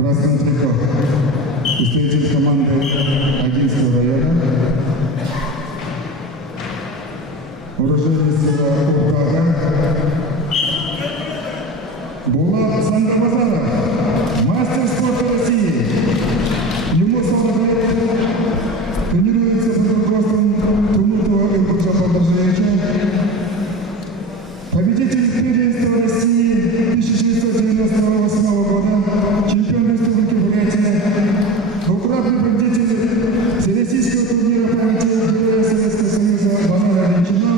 Красный трикот. Представитель команды Агинского района. Уроженец села Куртага. Булат Сандабазаров. Мастер спорта России. Ему тренируется под руководством Тумутова Илгуджа Бабажевича. Победитель первенства России 1998 года, чемпион республики Бурятия, двукратный победитель всероссийского турнира памяти Героя Советского Союза Банара Ленчина,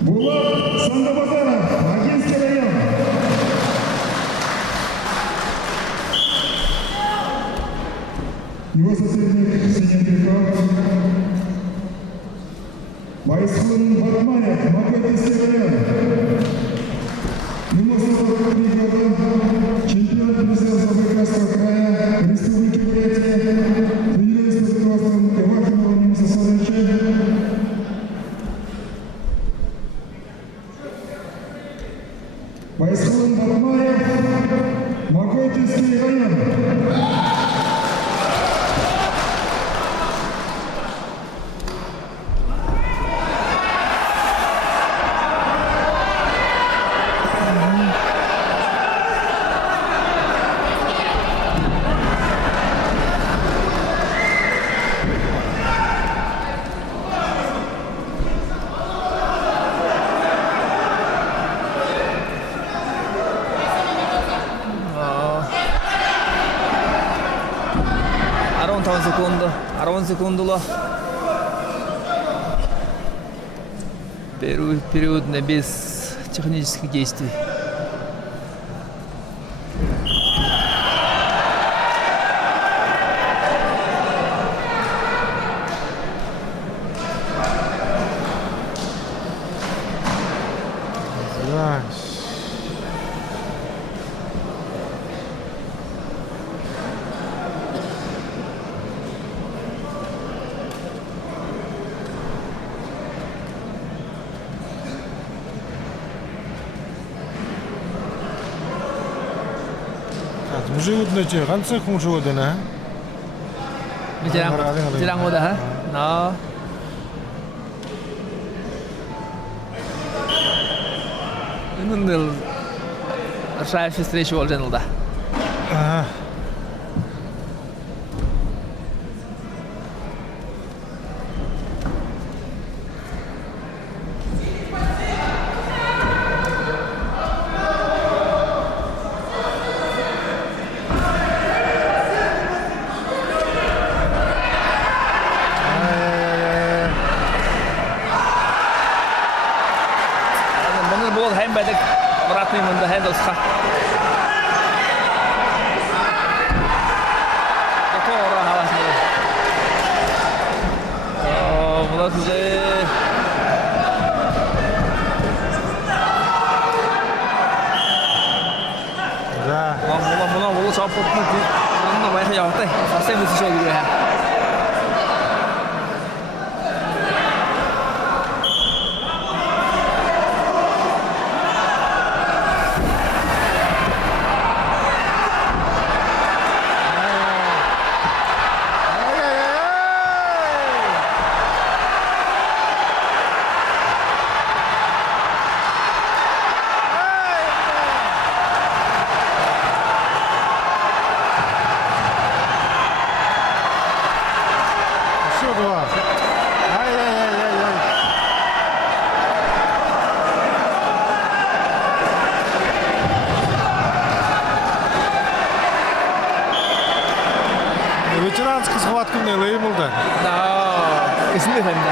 Булат Сандабазаров, Агинский район. Его соседник синий трикот. Байсун Батмаев, Макарский район. Ему 43 года, чемпион Забайкальского края, Республики Бурятия, тренируется под руководством Ивахимова Ниса Савича. Байсун Батмаев, Макарский район. Секундуло. Период без технических действий. Животные ганцы хуже на. Jarang udah, ha? No. Ini Рашаевич встречи oldu da. Обратный мында Хендelsқа. Готово халасында. Бұлар күзде. Да. Бұлар шауып бұлтын. Бұлында байқы яуқтай. Совсем өсі шау келуі. Ветеранский схватка не леймил да. Да, есінде фәнді.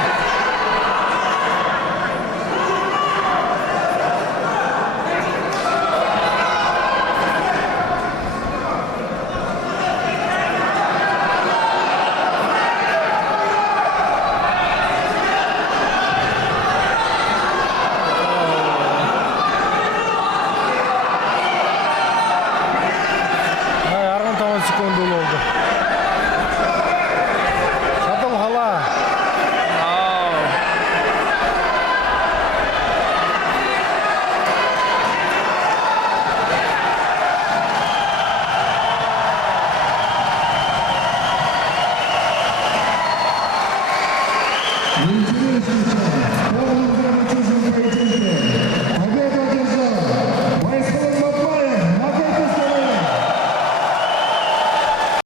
Арғын 10 секунд oldu.